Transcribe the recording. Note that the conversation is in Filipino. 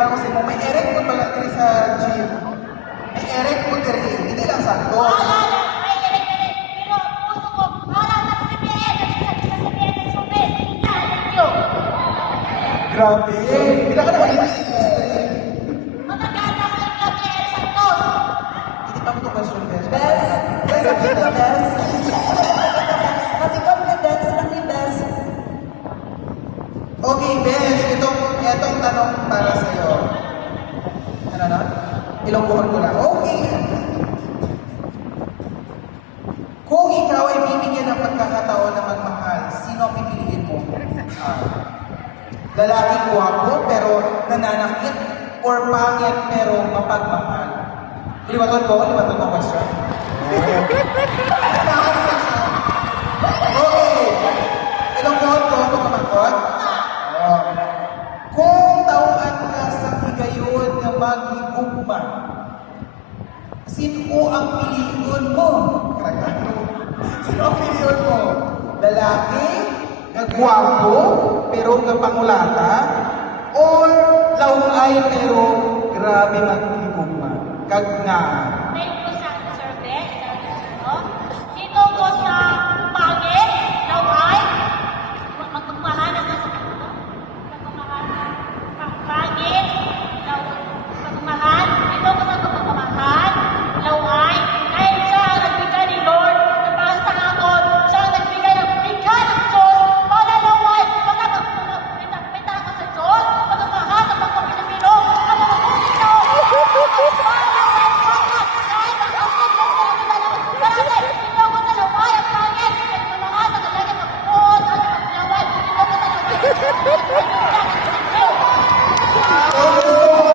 pa kasi mo, may erek mo pala diri sa gym. May erek mo diri, hindi lang santos. May erek-erek, pero ang puso ko, alam na si PN, sasabihin ng sumbi, thank you. Grabe, hindi ka naman yung Matagal na ko yung club ni El Santos. Hindi pa mo ito question, Bes. Bes, bes ang ito, bes. Kasi confidence lang ni bes. Okay, Bes, itong tanong para sa'yo. Ano na? Ilonggohan ko lang. Okay. Kung ikaw ay bibigyan ng pagkakataon na magmahal, sino ang pipiliin mo? Lalaking guwapo pero nananakit or pangit pero mapagmahal? Liwaton ko question. Okay. Ilonggohan ko, pagkamakot. Kung tauhan ka sa higayon na maghigugma, sino ang piliin mo? Sino ang piliin mo? Lalaki, nagwapo, pero napangulata, or launay pero grabe maghigugma? Kagngaan. Thank you sa survey. Dito ko sa pangit, laway, magmahal na sa pagmamahal, pangit, pagmamahal, dito ko sa pagmamahal, laway, dahil siya ang nagbigay ni Lord na para sa akin, siya ang nagbigay ng bigay ng Diyos para laway, pagkakapita ko sa Diyos, pagmamahal sa pagpapilipino, ang mga Pilipino, Thank you.